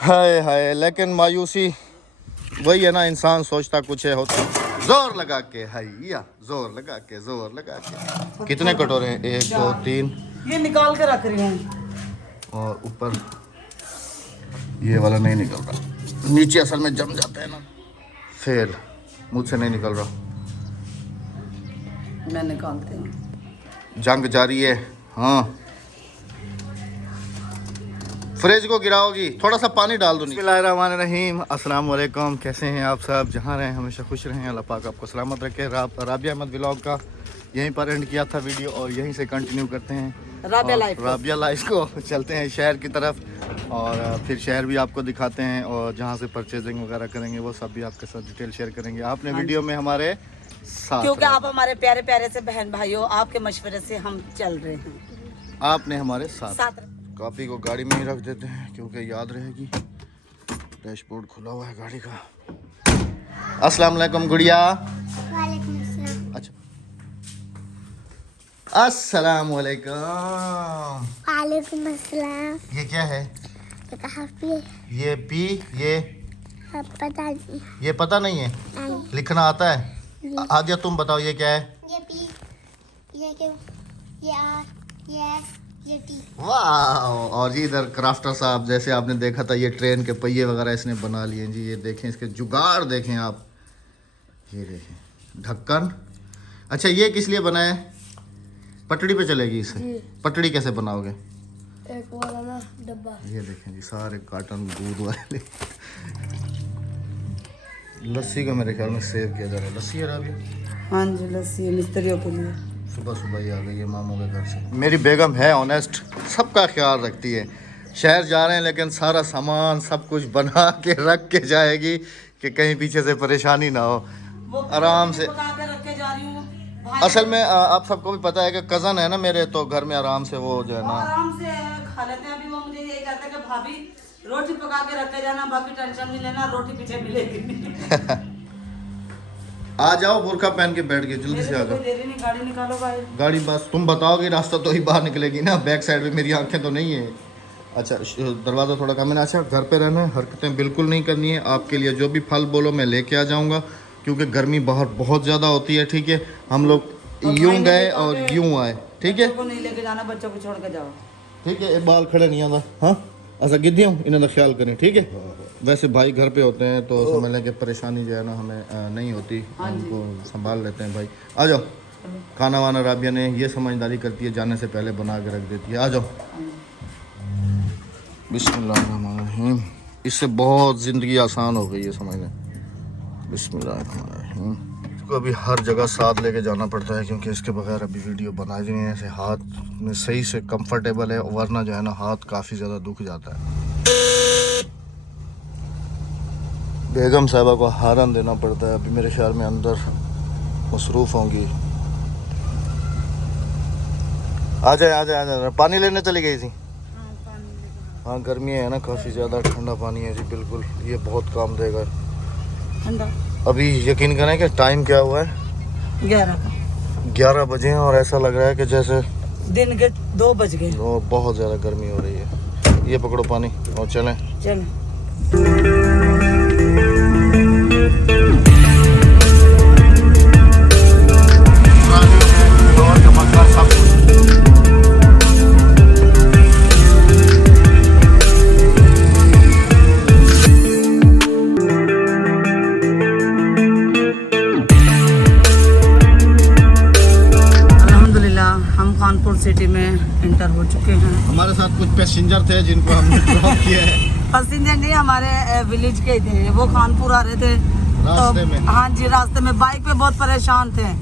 हाय हाय, लेकिन मायूसी वही है ना, इंसान सोचता कुछ है होता जोर लगा के हैया, जोर लगा के, जोर लगा के। कितने कटोरे हैं? 1 2 3। ये निकाल के रख रही हूँ। और ऊपर ये वाला नहीं निकल रहा, नीचे असल में जम जाता है ना। फेल, मुझसे नहीं निकल रहा। मैं निकालती हूँ। जंग जारी है। हाँ, फ्रिज को गिराओगी, थोड़ा सा पानी डाल दो। बिस्मिल्लाहिर्रहमानिर्रहीम, अस्सलाम वालेकुम। कैसे हैं आप सब? जहाँ रहें हमेशा खुश रहें, अल्लाह पाक आपको सलामत रखे। राबिया अहमद व्लॉग का यहीं पर एंड किया था वीडियो और यहीं से कंटिन्यू करते हैं राबिया लाइफ को। चलते हैं शहर की तरफ और फिर शहर भी आपको दिखाते हैं और जहाँ से परचेजिंग वगैरह करेंगे वो सब भी आपके साथ डिटेल शेयर करेंगे। आपने वीडियो में हमारे साथ, क्योंकि आप हमारे प्यारे प्यारे से बहन भाइयों, आपके मशवरे से हम चल रहे हैं। आपने हमारे साथ। कॉपी को गाड़ी में ही रख देते हैं क्योंकि याद रहेगी। डैशबोर्ड खुला हुआ है गाड़ी का। अस्सलाम वालेकुम गुड़िया। वालेकुम अस्सलाम। अच्छा, अस्सलाम वालेकुम। वालेकुम अस्सलाम। ये क्या है? कहाँ पे? ये पी, ये पता नहीं। ये पता नहीं है? नहीं। लिखना आता है? आदिया तुम बताओ ये क्या है? ये पी, ये क्यों, ये आर, ये एस, ये टी। वाह। और जी इधर क्राफ्टर साहब, जैसे आपने देखा था ये ट्रेन के पहिए वगैरह इसने बना लिए जी। ये देखें, इसके जुगाड़ देखें आप। ये देखें ढक्कन। अच्छा, ये किस लिए बना है? पटड़ी पे चलेगी इससे? पटड़ी कैसे बनाओगे? एक वाला ना डब्बा। ये देखें जी, सारे कार्टन दूध वाले। लस्सी का मेरे ख्याल में सेव किया जा रहा है। लस्सी है राबिया? हाँ जी, लस्सी मिस्त्रियों के लिए। सुबह सुबह ही आ गई है मामू के घर से। मेरी बेगम है ऑनेस्ट, सबका ख्याल रखती है। शहर जा रहे हैं लेकिन सारा सामान सब कुछ बना के रख के जाएगी कि कहीं पीछे से परेशानी ना हो। आराम से। पका के रख के जा रही हूँ। असल में आप सबको भी पता है कि कज़न है ना मेरे, तो घर में आराम से वो जो है ना आराम से खा लेते हैं। अभी वो मुझे यही कहते हैं कि भाभी रोटी पका के रख के जाना, बाकी टेंशन नहीं लेना, रोटी पीछे मिलेगी। आ जाओ, बुरखा पहन के बैठ गए, जल्दी से आ जाओ। देरी नहीं, गाड़ी निकालो भाई। गाड़ी बस तुम बताओगे, रास्ता तो ही बाहर निकलेगी ना। बैक साइड में मेरी आंखें तो नहीं है। अच्छा, दरवाज़ा थोड़ा कम है ना। अच्छा, घर पे रहना है, हरकतें बिल्कुल नहीं करनी है। आपके लिए जो भी फल बोलो मैं लेके आ जाऊंगा क्योंकि गर्मी बाहर बहुत ज़्यादा होती है। ठीक है, हम लोग यूं गए और यूं आए। ठीक है, बच्चों को नहीं लेके जाना, बच्चों को छोड़ के जाओ। ठीक है। बाल खड़े नहीं आता। हाँ, ऐसा गिद्दी हूँ, इन्हें ख्याल करें। ठीक है, वैसे भाई घर पे होते हैं तो समझ लें कि परेशानी जो है ना हमें नहीं होती, उनको संभाल लेते हैं भाई। आ जाओ, खाना वाना राबिया ने ये समझदारी करती है, जाने से पहले बना के रख देती है। आ जाओ। बिस्मिल्लाहिर्रहमानिर्रहीम। इससे बहुत ज़िंदगी आसान हो गई है, समझ लें। बिस्मिल्लाहिर्रहमानिर्रहीम। इसको अभी हर जगह साथ लेके जाना पड़ता है क्योंकि इसके बगैर अभी वीडियो बनाई नहीं है। ऐसे हाथ में सही से कंफर्टेबल है, वरना जो है ना हाथ काफ़ी ज़्यादा दुख जाता है। बेगम साहबा को हारन देना पड़ता है। अभी मेरे ख्याल में अंदर मसरूफ़ होंगी। आ जाए आ जाए आ जाए। पानी लेने चली गई थी? हाँ, गर्मी है ना काफ़ी ज़्यादा, ठंडा पानी है जी बिल्कुल, ये बहुत काम देगा। ठंडा। अभी यकीन करें कि टाइम क्या हुआ है? 11 बजे हैं और ऐसा लग रहा है कि जैसे दिन के 2 बज गए। और बहुत ज़्यादा गर्मी हो रही है। ये पकड़ो पानी और चलें। चल। हम कानपुर सिटी में एंटर हो चुके हैं। हमारे साथ कुछ पैसेंजर थे जिनको हमने ड्रॉप किया है। पैसेंजर नहीं, हमारे विलेज के ही थे। वो कानपुर आ रहे थे रास्ते में। हाँ जी, रास्ते में बाइक पे बहुत परेशान थे,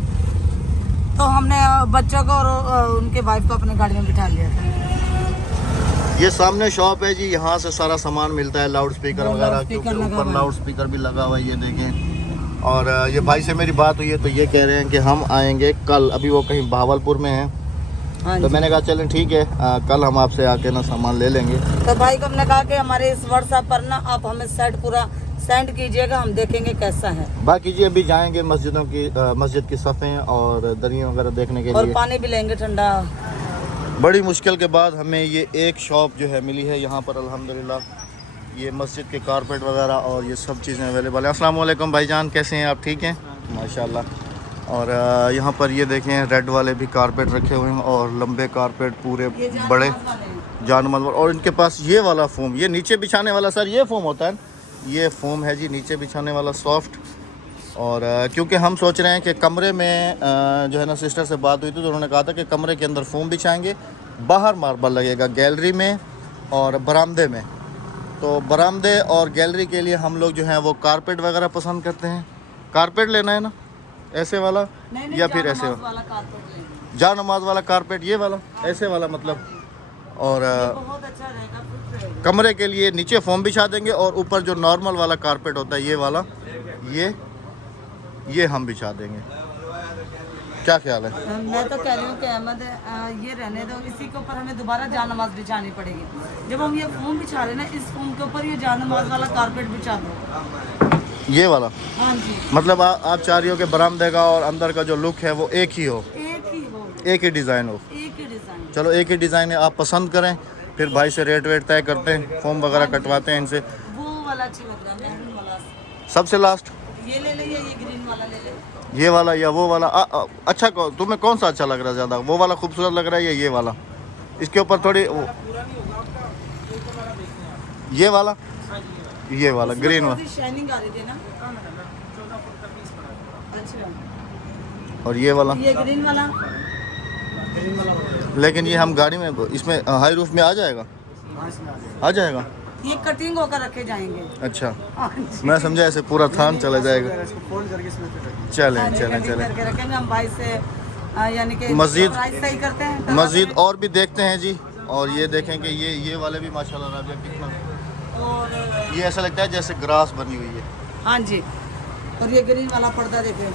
तो हमने बच्चों को और उनके वाइफ को अपने गाड़ी में बिठा लिया था। ये सामने शॉप है जी, यहाँ से सारा सामान मिलता है, लाउड स्पीकर वगैरह, क्योंकि ऊपर लाउड स्पीकर भी लगा हुआ है। ये देखें। और ये भाई से मेरी बात हुई है तो ये कह रहे हैं कि हम आएंगे कल। अभी वो कहीं भावलपुर में हैं। हाँ तो मैंने कहा चलें ठीक है, कल हम आपसे आके ना सामान ले लेंगे। तो भाई को हमने कहा कि हमारे इस व्हाट्सएप पर ना आप हमें सेट पूरा सेंड कीजिएगा, हम देखेंगे कैसा है। बाकी जी अभी जाएंगे मस्जिद की सफ़ें और दरियाँ वगैरह देखने के और लिए। पानी भी लेंगे ठंडा। बड़ी मुश्किल के बाद हमें ये एक शॉप जो है मिली है यहाँ पर, अल्हम्दुलिल्लाह। ये मस्जिद के कारपेट वगैरह और ये सब चीज़ें अवेलेबल हैं। अस्सलाम वालेकुम भाईजान, कैसे हैं आप? ठीक हैं माशाल्लाह। और यहाँ पर ये देखें रेड वाले भी कारपेट रखे हुए हैं और लंबे कारपेट पूरे बड़े जानवर। और इनके पास ये वाला फोम, ये नीचे बिछाने वाला सर, ये फोम होता है, ये फोम है जी नीचे बिछाने वाला सॉफ्ट। और क्योंकि हम सोच रहे हैं कि कमरे में जो है ना, सिस्टर से बात हुई थी तो उन्होंने कहा था कि कमरे के अंदर फोम बिछाएंगे, बाहर मार्बल लगेगा गैलरी में और बरामदे में। तो बरामदे और गैलरी के लिए हम लोग जो हैं वो कारपेट वगैरह पसंद करते हैं। कारपेट लेना है ना, ऐसे वाला या फिर ऐसे वाला, जा नमाज वाला कारपेट, ये वाला ऐसे वाला मतलब। और बहुत अच्छा रहेगा। कमरे के लिए नीचे फोम बिछा देंगे और ऊपर जो नॉर्मल वाला कारपेट होता है ये वाला, ये हम बिछा देंगे। क्या ख्याल है? मैं तो कह रही हूँ कि अहमद ये रहने दो, इसी के ऊपर हमें दोबारा जान नमाज बिछानी पड़ेगी। जब हम ये फोम बिछा रहे ना, इस फोम के ऊपर ये जान नमाज वाला कारपेट बिछा दो, ये वाला। हाँ जी, मतलब आप चाह रही हो कि बरामदे का और अंदर का जो लुक है वो एक ही हो, एक ही डिज़ाइन हो। चलो एक ही डिज़ाइन है, आप पसंद करें, फिर भाई से रेट वेट तय करते हैं, फॉर्म वगैरह कटवाते हैं इनसे। वो वाला अच्छा लग रहा है, मैरून वाला। सबसे लास्ट ये ले ले या ये ग्रीन वाला ले ले? ये वाला या वो वाला? अच्छा तुम्हें कौन सा अच्छा लग रहा है ज़्यादा? वो वाला खूबसूरत लग रहा है या ये वाला? इसके ऊपर थोड़ी ये वाला ग्रीन वाला शाइनिंग आ रही थी ना। अच्छा, और ये वाला, ये ग्रीन वाला। लेकिन ये हम गाड़ी में इसमें हाई रूफ में आ जाएगा, आ जाएगा। ये कटिंग होकर रखे जाएंगे। अच्छा, हाँ जी। मैं समझा ऐसे पूरा थान चला जाएगा। चलें हाँ जी, चलें कटिंग चलें। करके रखेंगे हम भाई से, यानी कि मस्जिद प्राइस सही करते हैं। मस्जिद और भी देखते हैं जी। और ये देखें कि ये वाले भी माशाल्लाह राबिया कितना, और ये ऐसा लगता है जैसे ग्रास बनी हुई है। हाँ जी, और ये ग्रीन वाला पर्दा देखें।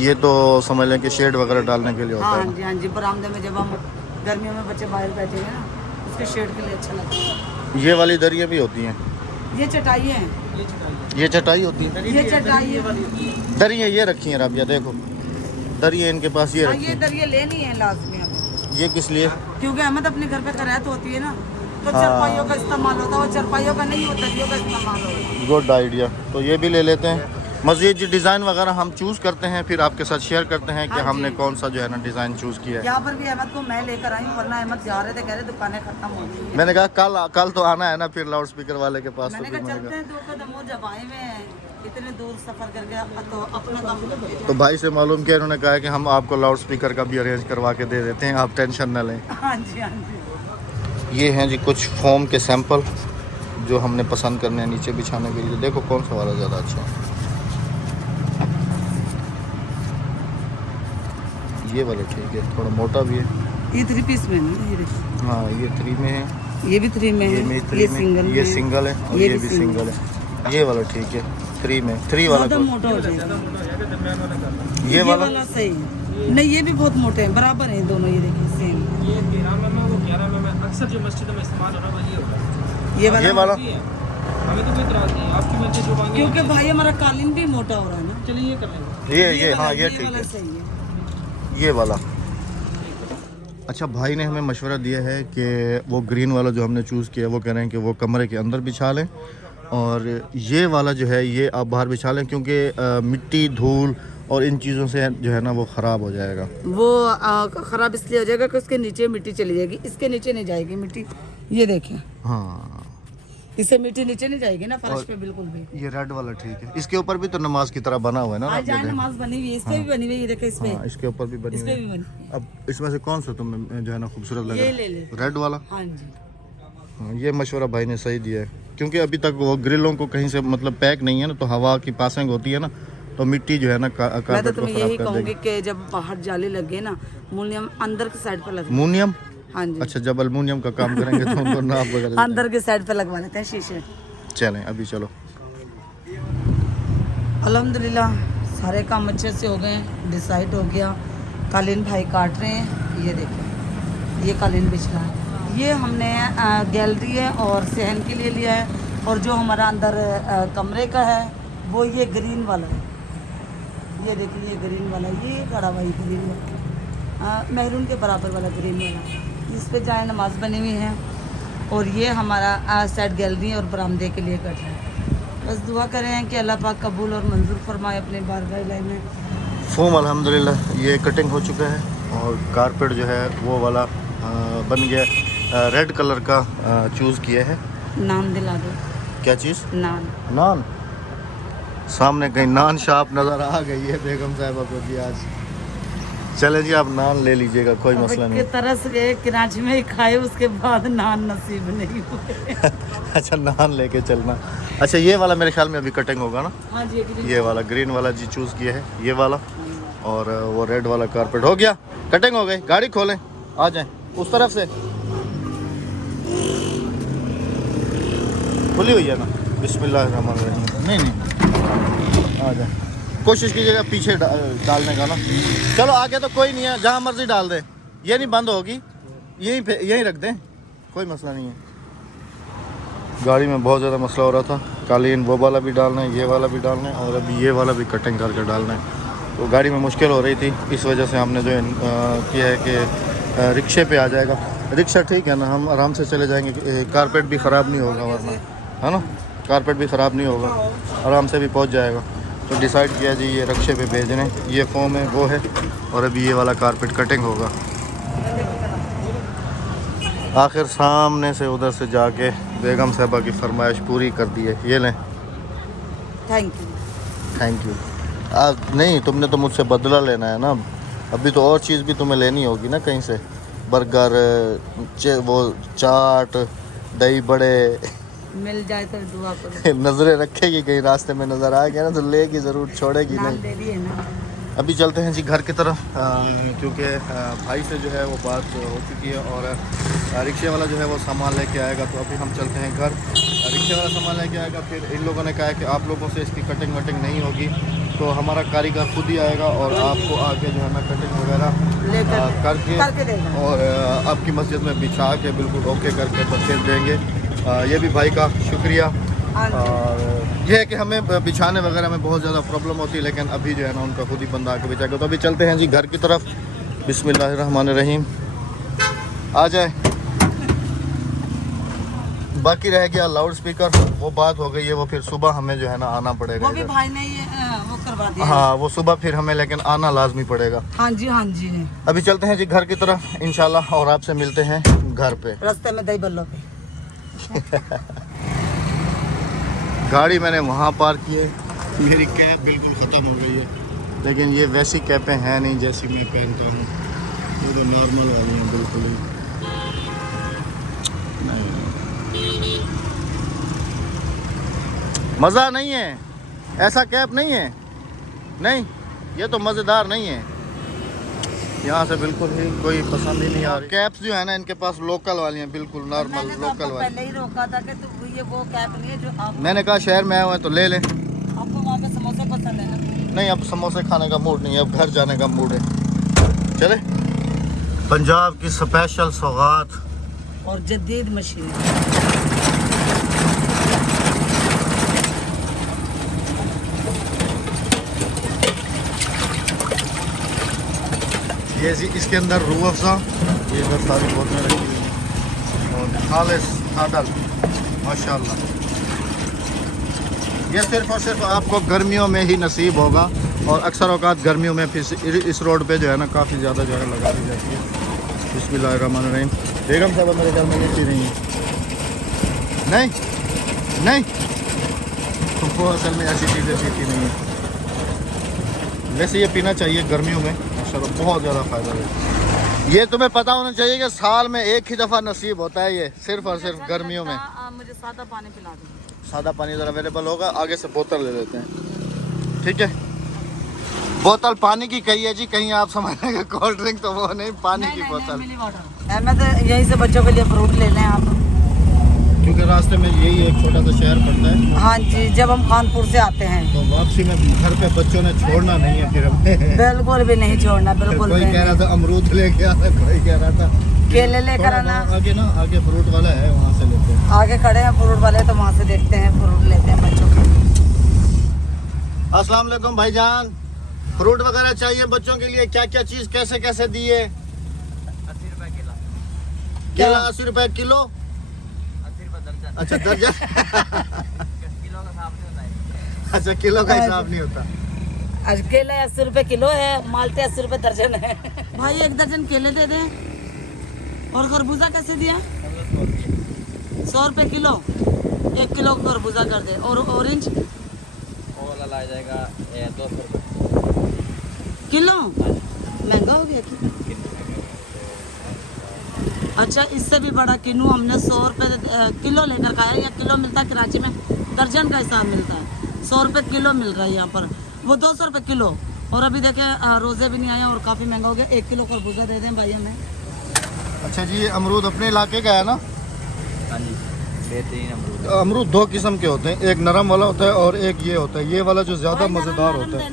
ये तो समझ लें कि शेड वगैरह डालने के लिए होता हाँ है। जी, हाँ जी, बरामदे में जब हम गर्मियों में बच्चे बाहर बैठेंगे ना, उसके शेड के लिए अच्छा लगता है। ये वाली दरियाँ भी होती हैं, ये चटाई है, ये चटाई होती है। ये चटाई है। दरियाँ ये रखी हैं राबिया, देखो दरियाँ इनके पास ये हाँ, रखी ये हैं। दरिया लेनी है लाजमी हमें, ये किस लिए? क्योंकि अहमद अपने घर पे खैरात होती है ना, तो चरपाइयों का इस्तेमाल होता है। वो चरपाइयों का नहीं होता, दरियों का इस्तेमाल होता है। गुड आइडिया, तो ये भी ले लेते हैं। मज़ीद जी डिज़ाइन वगैरह हम चूज़ करते हैं, फिर आपके साथ शेयर करते हैं कि हाँ हमने जी। कौन सा जो है ना डिज़ाइन चूज़ किया है। यहाँ पर भी अहमद को मैं लेकर आई हूँ, वरना अहमद जा रहे थे, कह रहे दुकानें खत्म हो गई हैं। मैंने कहा कल तो आना है ना, फिर लाउड स्पीकर वाले के पास। मैंने तो कहा फिर चलते हैं, 2 कदम और जब आए में इतने दूर सफर करके, तो अपना काम कर लेते तो भाई से मालूम किया, उन्होंने कहा कि हम आपको लाउड स्पीकर का भी अरेंज करवा के दे देते हैं, आप टेंशन न लें। हैं। हाँ जी, हाँ जी। ये हैं जी कुछ फोम के सैंपल जो हमने पसंद करने हैं नीचे बिछाने के लिए। देखो कौन सा वाला ज़्यादा अच्छा है। ये वाला ठीक है, थोड़ा मोटा भी है। ये 3 पीस में है, ये देखिए। हाँ ये 3 में है, ये भी 3 में है, ये सिंगल में ये है। सिंगल है और ये भी सिंगल है। ये वाला ठीक है, 3 में, 3 वाला ज़्यादा तो- मोटा हो जाएगा। ये वाला सही है। नहीं, ये भी बहुत मोटे हैं, बराबर हैं दोनों। ये देखिए सेम। ये 13 mm वो 11 mm अक्सर जो मस्जिदों में इस्तेमाल हो रहा है वही होता है। ये वाला, ये वाला हमें तो कोई इतराज़ नहीं है, आपकी मर्जी जो मांगे। क्योंकि भाई हमारा कालीन भी मोटा हो रहा है ना। चलिए ये कर लेंगे। ये हाँ ये ये ठीक वाला है, सही है। ये वाला। अच्छा, भाई ने हमें मशवरा दिया है कि वो ग्रीन वाला जो हमने चूज़ किया, वो कह रहे हैं कि वो कमरे के अंदर बिछा लें, और ये वाला जो है ये आप बाहर बिछा लें, क्योंकि मिट्टी धूल और इन चीज़ों से जो है ना वो ख़राब हो जाएगा। वो ख़राब इसलिए हो जाएगा कि उसके नीचे मिट्टी चली जाएगी, इसके नीचे नहीं जाएगी मिट्टी। ये देखें, हाँ इससे मिट्टी नीचे नहीं जाएगी ना फर्श पे बिल्कुल भी। ये रेड वाला ठीक है। इसके ऊपर भी तो नमाज की तरह बना हुआ है ना, आज आप ये जाए देखें। नमाज बनी हुई है, इस पे भी बनी हुई है, ये देखें इस पे, हाँ इसके ऊपर भी बनी इस हुई पे है। भी बनी हुई अब इसमें से कौन सा तुम्हें जो है ना खूबसूरत लग है। ये रहा ले ले। है? रेड वाला। हाँ जी, हाँ, ये मशवरा भाई ने सही दिया है, क्योंकि अभी तक वो ग्रिलों को कहीं से मतलब पैक नहीं है ना, तो हवा की पासिंग होती है ना, तो मिट्टी जो है ना मैं तो कारपेट को तुम्हें खराब यही कर कहूँगी देगी। कि जब बाहर जाली लगे ना, मूल्यम अंदर की साइड पर लगे। अल्मुनियम? हाँ जी, अच्छा, जब अल्मुनियम का काम करेंगे तो उनको नाप वगैरह अंदर की साइड पे लगवा लेते हैं शीशे। चलें अभी चलो। अल्हम्दुलिल्लाह सारे काम अच्छे से हो गए, डिसाइड हो गया। कालीन भाई काट रहे हैं, ये देखो ये कालीन बिछ रहा है। ये हमने गैलरी है और सहन के लिए लिया है, और जो हमारा अंदर कमरे का है वो ये ग्रीन वाला है। ये देखिए ये ग्रीन वाला, ये खड़ा हुआ ये ग्रीन वाला, मैरून के बराबर वाला ग्रीन वाला, इस पे जाए नमाज बनी हुई है। और ये हमारा साइड गैलरी और बरामदे के लिए कट है। बस दुआ करें कि अल्लाह पाक कबूल और मंजूर फरमाए अपने बारगाह इलाही में। फोम अल्हम्दुलिल्लाह ये कटिंग हो चुका है और कारपेट जो है वो वाला बन गया। रेड कलर का चूज़ किया है। नान दिला दो। क्या चीज़? नान। नान। सामने कहीं नान शॉप नज़र आ गई है बेगम साहिबा को जी आज। चले जी आप नान ले लीजिएगा, कोई मसला नहीं। तरस गए कराची में खाए, उसके बाद नान नसीब नहीं हुए। अच्छा नान लेके चलना। अच्छा ये वाला मेरे ख्याल में अभी कटिंग होगा ना? हाँ जी, ये वाला ग्रीन वाला जी चूज़ किया है, ये वाला और वो रेड वाला कारपेट हो गया, कटिंग हो गई। गाड़ी खोलें, आ जाएं उस तरफ से। खुली हुई है ना? बिस्मिल्लाहिर्रहमानिर्रहीम। नहीं आ जाए, कोशिश कीजिएगा पीछे डालने का ना। चलो आगे तो कोई नहीं है, जहाँ मर्जी डाल दे, ये नहीं बंद होगी, यहीं रख दें, कोई मसला नहीं है। गाड़ी में बहुत ज़्यादा मसला हो रहा था, कालीन वो वाला भी डालना है, ये वाला भी डालना है और अभी ये वाला भी कटिंग करके डालना है। तो गाड़ी में मुश्किल हो रही थी, इस वजह से हमने जो किया है कि रिक्शे पे आ जाएगा। रिक्शा ठीक है ना, हम आराम से चले जाएंगे, कारपेट भी ख़राब नहीं होगा वरना, है ना? कारपेट भी ख़राब नहीं होगा, आराम से भी पहुंच जाएगा। तो डिसाइड किया जी ये रिक्शे पे भेजने, ये फॉर्म है वो है और अभी ये वाला कारपेट कटिंग होगा। आखिर सामने से उधर से जाके बेगम साहबा की फरमाइश पूरी कर दी है। ये लें। Thank you. Thank you. नहीं तुमने तो मुझसे बदला लेना है ना, अभी तो और चीज़ भी तुम्हें लेनी होगी ना कहीं से, बर्गर वो चाट दही बड़े मिल जाए तो दुआ करो। नज़रें रखेगी, कहीं रास्ते में नज़र आ गया ना तो लेगी ज़रूर, छोड़ेगी नान नहीं। दे दिए ना। अभी चलते हैं जी घर की तरफ, क्योंकि भाई से जो है वो बात हो चुकी है और रिक्शे वाला जो है वो सामान लेके आएगा। तो अभी हम चलते हैं घर, रिक्शे वाला सामान लेके आएगा। फिर इन लोगों ने कहा है कि आप लोगों से इसकी कटिंग वटिंग नहीं होगी, तो हमारा कारीगर खुद ही आएगा और आपको आके जो है ना कटिंग वगैरह करके देगा और आपकी मस्जिद में बिछा के बिल्कुल ओके करके तो फिर देंगे। ये भी भाई का शुक्रिया। और यह है कि हमें बिछाने वगैरह में बहुत ज़्यादा प्रॉब्लम होती है, लेकिन अभी जो है ना उनका खुद ही बंदा आके बिछाएगा। तो अभी चलते हैं जी घर की तरफ। बिस्मिल्लाहिर्रहमानिर्रहीम। आ जाए। बाकी रह गया लाउड स्पीकर, वो बात हो गई है, वो फिर सुबह हमें जो है ना आना पड़ेगा। वो भी भाई ने ये वो करवा दिया। हाँ वो सुबह फिर हमें लेकिन आना लाजमी पड़ेगा। हाँ जी हाँ जी। अभी चलते हैं जी घर की तरफ इंशाल्लाह और आपसे मिलते हैं घर पे। रास्ते में दही बल्लो पे गाड़ी मैंने वहाँ पार्क की है, मेरी कैप बिल्कुल ख़त्म हो गई है, लेकिन ये वैसी कैपें हैं नहीं जैसी मैं पहनता हूँ, ये तो नॉर्मल वाली हैं बिल्कुल ही। मज़ा नहीं है, ऐसा कैप नहीं है, नहीं ये तो मज़ेदार नहीं है। यहाँ से बिल्कुल ही कोई पसंद ही नहीं आ रही। कैप्स जो है ना इनके पास लोकल वाली हैं, बिल्कुल नॉर्मल लोकल वाली। पहले ही रोका था कि तू ये वो कैप नहीं है जो आप। मैंने कहा शहर में आए हुए हैं तो ले लें। आपको वहाँ पे समोसे पसंद है ना? नहीं अब समोसे खाने का मूड नहीं है, अब घर जाने का मूड है। चले। पंजाब की स्पेशल सौगात और जदीद मशीन। ये जी इसके अंदर रूह अफ़ज़ा, ये इधर सारी बोतलें रखी हुई हैं और खालिस आदल माशाल्लाह। ये सिर्फ़ और सिर्फ आपको गर्मियों में ही नसीब होगा और अक्सर औकात गर्मियों में फिर इस रोड पे जो है ना काफ़ी ज़्यादा जो है लगा दी जाती है। बिस्मिल्लाहिर्रहमानिर्रहीम। बेगम साहब मेरे घर में ये पी रही हैं। नहीं तो वो असल में ऐसी चीज़ें पीती नहीं है। वैसे ये पीना चाहिए गर्मियों में, बहुत ज़्यादा फ़ायदा है। ये तुम्हें पता होना चाहिए कि साल में एक ही दफ़ा नसीब होता है, ये सिर्फ और सिर्फ गर्मियों में। मुझे सादा पानी पिला दो। सादा पानी इधर अवेलेबल होगा, आगे से बोतल ले लेते हैं, ठीक है? बोतल पानी की कही है जी, कहीं आप समझेंगे कोल्ड ड्रिंक तो वो नहीं, पानी की बोतल। मैं तो यहीं से बच्चों के लिए फ्रूट ले लें आप, क्योंकि रास्ते में यही एक छोटा सा शहर पड़ता है। हाँ जी, जब हम कानपुर से आते हैं तो वापसी में घर पे बच्चों ने छोड़ना नहीं है फिर हमें। बिल्कुल भी नहीं छोड़ना, बिल्कुल कोई कह रहा था अमरूद लेके आना, कोई कह रहा था केले लेकर आना। आगे ना आगे फ्रूट वाला है, वहाँ से लेते हैं। आगे खड़े हैं फ्रूट वाले, तो वहाँ से देखते हैं, फ्रूट लेते हैं बच्चों के। अस्सलाम वालेकुम भाईजान, फ्रूट वगैरह चाहिए बच्चों के लिए? क्या क्या चीज़ कैसे कैसे दिए? 80 रुपए किलो। केला 80 रुपए किलो। अच्छा दर्जन अच्छा किलो का हिसाब नहीं होता। आज केले 80 रुपए किलो है, माल्टे 80 रुपए दर्जन है। भाई 1 दर्जन केले दे दें। और खरबूजा कैसे दिया? 100 रुपए किलो। 1 किलो खरबूजा कर दे। और ऑरेंज ला जाएगा 200 रुपये किलो। महंगा हो गया कि? अच्छा इससे भी बड़ा किन्नू हमने 100 रुपए किलो लेकर खाया। या किलो मिलता है कराची में, दर्जन का हिसाब मिलता है। 100 रुपए किलो मिल रहा है यहाँ पर, वो 200 रुपए किलो। और अभी देखें रोजे भी नहीं आए और काफ़ी महंगा हो गया। 1 किलो खरबूजा दे दें भाई हमें। अच्छा जी, ये अमरूद अपने इलाके का है ना? हाँ जी, बेहतरीन अमरूद। अमरूद 2 किस्म के होते हैं, एक नरम वाला होता है और एक ये होता है। ये वाला जो ज़्यादा मज़ेदार होता है।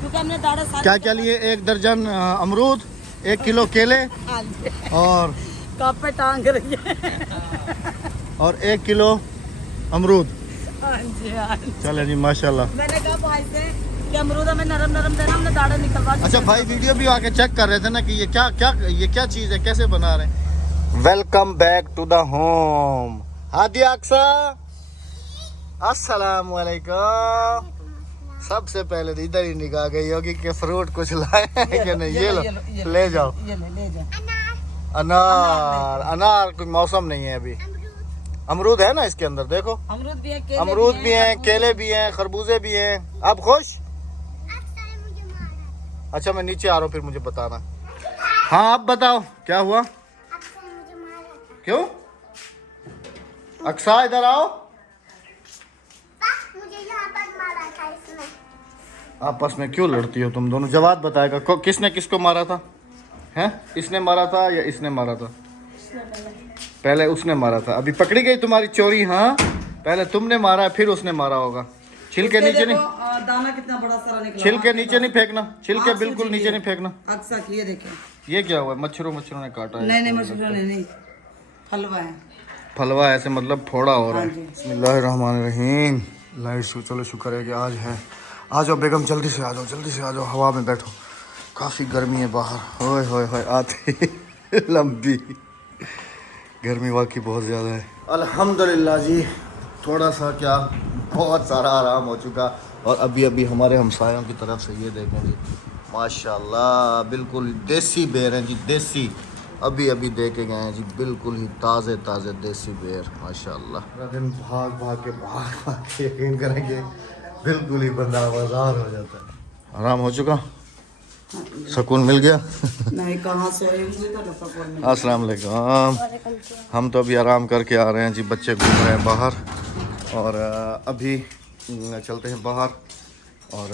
क्योंकि हमने दाढ़े क्या क्या लिए? 1 दर्जन अमरूद, 1 किलो केले और कप पे टांग रही है। और 1 किलो अमरूद। हाँ जी हाँ। चले जी माशाल्लाह। मैंने कहा भाई से कि अमरूद हमें नरम नरम देना, हमने दाढ़े निकलवा दी। अच्छा भाई वीडियो भी आके चेक कर रहे थे ना कि ये क्या चीज़ है, कैसे बना रहे हैं। Welcome back to the home. Hadia Aqsa, अस्सलाम वालेकुम। सबसे पहले तो इधर ही निगाह गई होगी कि फ्रूट कुछ लाए हैं कि नहीं। ये लो ले जाओ। ये ले जाओ। अनार अनार कोई मौसम नहीं है अभी। अमरूद है ना इसके अंदर, देखो अमरूद भी है, अमरूद भी हैं, केले भी हैं, खरबूजे भी हैं। आप खुश? अच्छा मैं नीचे आ रहा हूँ, फिर मुझे बताना। हाँ आप बताओ क्या हुआ? क्यों? अक्सा इधर आओ। मुझे यहाँ पर मारा था इसने। आपस में क्यों लड़ती हो तुम दोनों? जवाब बताएगा किसने किसको मारा था? हैं? इसने मारा था या इसने मारा था? पहले उसने मारा था। अभी पकड़ी गई तुम्हारी चोरी। हाँ पहले तुमने मारा है, फिर उसने मारा होगा। छिलके नीचे नहीं, दाना कितना बड़ा सारा निकला। छिलके नीचे नहीं फेंकना, छिलके बिल्कुल नीचे नहीं फेंकना। अक्सा की ये देखें। ये क्या हुआ? मच्छरों ने काटा है। नहीं मछलियाँ नहीं, हलवा है। फलवा ऐसे मतलब फोड़ा हो रहा है। हाँ जी। बिस्मिल्लाहिर्रहमानिर्रहीम। लाइट चलो शुक्र है कि आज है। आ जाओ बेगम, जल्दी से आ जाओ, जल्दी से आ जाओ, हवा में बैठो। काफ़ी गर्मी है बाहर। ओए होए होए आती लंबी गर्मी वाकई बहुत ज़्यादा है। अल्हम्दुलिल्लाह जी, थोड़ा सा क्या बहुत सारा आराम हो चुका। और अभी हमारे हमसायों की तरफ से ये देखें जी, माशाल्लाह बिल्कुल देसी बेर हैं जी, देसी। अभी दे के गए हैं जी, बिल्कुल ही ताज़े देसी बेर माशाल्लाह। पूरा दिन भाग के यकीन करेंगे बिल्कुल ही बंदा आवाज़ार हो जाता है। आराम हो चुका, सुकून मिल गया। नहीं कहाँ सोए मुझे तो सुकून मिला। अस्सलाम वालेकुम। हम तो अभी आराम करके आ रहे हैं जी, बच्चे घूम रहे हैं बाहर। और अभी चलते हैं बाहर और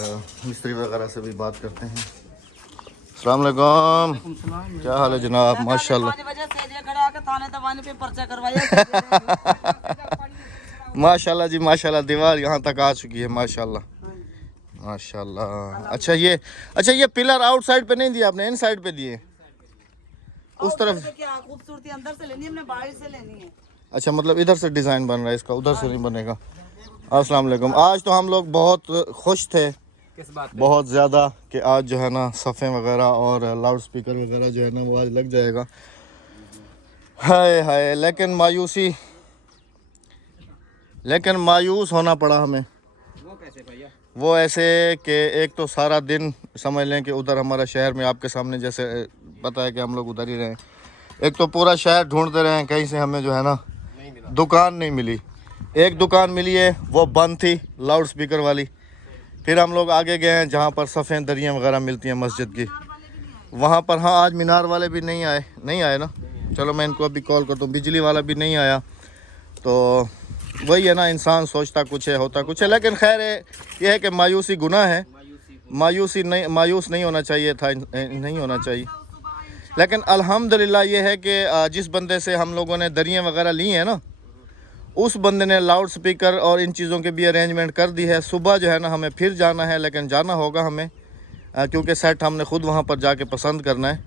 मिस्त्री वगैरह से भी बात करते हैं। अस्सलाम वालेकुम, क्या हाल है जनाब? माशाल्लाह माशाल्लाह जी माशाल्लाह। दीवार यहाँ तक आ चुकी है माशाल्लाह माशाल्लाह। अच्छा ये पिलर आउटसाइड पे नहीं दिया आपने, इन साइड पे दिए उस तरफ। क्या खूबसूरती अंदर से लेनी है, हमने बाहर से लेनी है। अच्छा मतलब इधर से डिज़ाइन बन रहा है इसका, उधर से नहीं बनेगा। अस्सलाम वालेकुम। आज तो हम लोग बहुत खुश थे, किस बात पे? बहुत ज़्यादा, कि आज जो है ना सफ़े वगैरह और लाउड स्पीकर वगैरह जो है ना वो आज लग जाएगा। हाय लेकिन मायूस होना पड़ा हमें। वो कैसे भैया? वो ऐसे कि एक तो सारा दिन समझ लें कि उधर हमारा शहर में आपके सामने जैसे पता है कि हम लोग उधर ही रहे। एक तो पूरा शहर ढूंढते रहे, कहीं से हमें जो है ना दुकान नहीं मिली। एक दुकान मिली है, वो बंद थी, लाउड स्पीकर वाली। फिर हम लोग आगे गए हैं जहाँ पर सफ़ेद दरियाँ वगैरह मिलती हैं मस्जिद की, वहाँ पर। हाँ आज मीनार वाले भी नहीं आए ना। चलो मैं इनको अभी कॉल करता हूँ। बिजली वाला भी नहीं आया। तो वही है ना, इंसान सोचता कुछ है होता कुछ है। लेकिन खैर ये है कि मायूसी गुनाह है, मायूस नहीं होना चाहिए था, नहीं होना चाहिए। लेकिन अल्हम्दुलिल्लाह ये है कि जिस बंदे से हम लोगों ने दरियाँ वगैरह ली हैं ना, उस बंदे ने लाउड स्पीकर और इन चीज़ों के भी अरेंजमेंट कर दी है। सुबह जो है ना हमें फिर जाना है, लेकिन जाना होगा हमें क्योंकि सेट हमने ख़ुद वहाँ पर जाके पसंद करना है।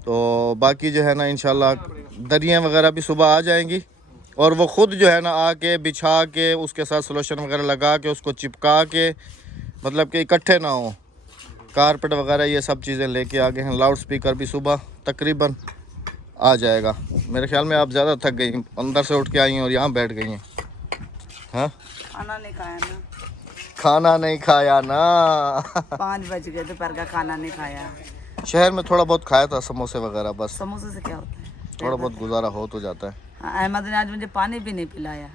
तो बाकी जो है ना इंशाल्लाह दरियाँ वगैरह भी सुबह आ जाएंगी और वो ख़ुद जो है ना आके बिछा के उसके साथ सलोशन वगैरह लगा के उसको चिपका के, मतलब कि इकट्ठे ना हो, कारपेट वगैरह ये सब चीज़ें लेके आ गए हैं। लाउड स्पीकर भी सुबह तकरीबन आ जाएगा। मेरे ख्याल में आप ज़्यादा थक गई, अंदर से उठ के आई हैं और यहाँ बैठ गई हैं। हाँ, खाना नहीं खाया ना, खाना नहीं खाया ना। 5 बज गए, दोपहर का खाना नहीं खाया। शहर में थोड़ा बहुत खाया था, समोसे वगैरह, बस समोसे से क्या होता है? थोड़ा बहुत गुजारा हो तो जाता है। हाँ, अहमद ने आज मुझे पानी भी नहीं पिलाया।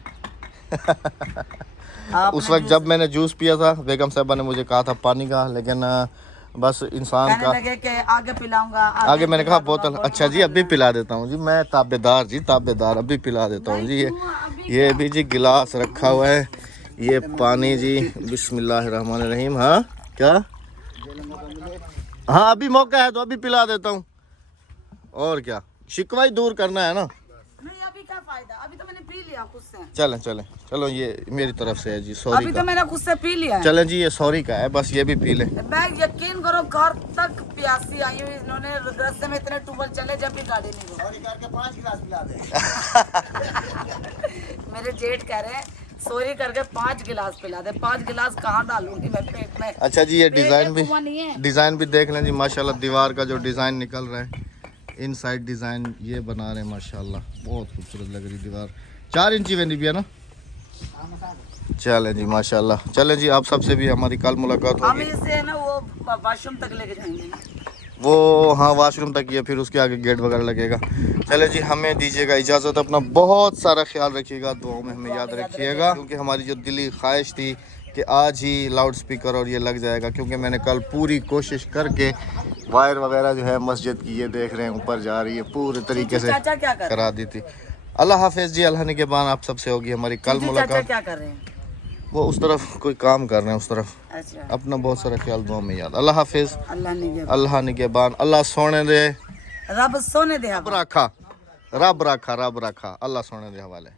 उस वक्त जब मैंने जूस पिया था, बेगम साहबा ने मुझे कहा था पानी का, लेकिन बस इंसान कहने का लगे कि आगे पिलाऊंगा, आगे मैंने कहा बोतल, अच्छा जी अभी पिला देता हूँ जी, मैं ताबेदार जी, ताबेदार, अभी पिला देता हूँ जी। ये भी जी गिलास रखा हुआ है, ये पानी जी, बिस्मिल्लाहिर्रहमानिर्रहीम। हाँ क्या, हाँ अभी मौका है तो अभी पिला देता हूँ, और क्या, शिकवा ही दूर करना है ना। नहीं अभी क्या फायदा, अभी तो मैंने पी लिया खुद से। चलें चलें, चलो ये मेरी तरफ से है जी, सॉरी अभी का। तो मैंने खुद से पी लिया है। चलें जी, ये सॉरी का है, बस ये भी पी लें। मैं यकीन करो घर तक प्यासी आई हूँ, इन्होंने रास्ते में इतने टूबल चले जब भी गाड़ी नहीं रोकी। सॉरी करके 5 गिलास पिला दे। मेरे जेठ कह रहे हैं सॉरी करके 5 गिलास पिला दे। 5 गिलास कहाँ डालूंगी मैं पेट में? अच्छा जी, ये पेट में कुआं नहीं है। डिज़ाइन भी देख लें जी, माशाल्लाह दीवार का जो डिज़ाइन निकल रहा है, इनसाइड डिज़ाइन ये बना रहे हैं माशाल्लाह, बहुत खूबसूरत लग रही दीवार। 4 इंची वेंदी भी है ना। चलें जी माशाल्लाह, चलें जी, आप सबसे भी हमारी कल मुलाकात हम होगी। इसे ना वो वॉशरूम तक लेके जाएंगे ना। वो हाँ वॉशरूम तक ही है, फिर उसके आगे गेट वगैरह लगेगा। चले जी, हमें दीजिएगा इजाज़त, अपना बहुत सारा ख्याल रखिएगा, दुआओं में हमें याद रखिएगा, क्योंकि हमारी जो दिली ख्वाहिश थी कि आज ही लाउड स्पीकर और ये लग जाएगा, क्योंकि मैंने कल पूरी कोशिश करके वायर वगैरह जो है मस्जिद की, ये देख रहे हैं ऊपर जा रही है, पूरे तरीके से चाचा क्या कर रहे करा दी थी। अल्लाह हाफिज़ जी, अल्लाह निगहबान, आप सबसे होगी हमारी कल हैं? चाचा मुलाकात। क्या कर रहे हैं? वो उस तरफ कोई काम कर रहे हैं, उस तरफ। अच्छा, अपना बहुत सारा ख्याल, दुआ में याद। अल्लाह हाफिज़, अल्लाह ने अल्लाह निगहबान, अल्लाह सोने दे, रब सोने दे। रब रखा, रब रखा, रब रखा, अल्लाह सोने दे हवाले।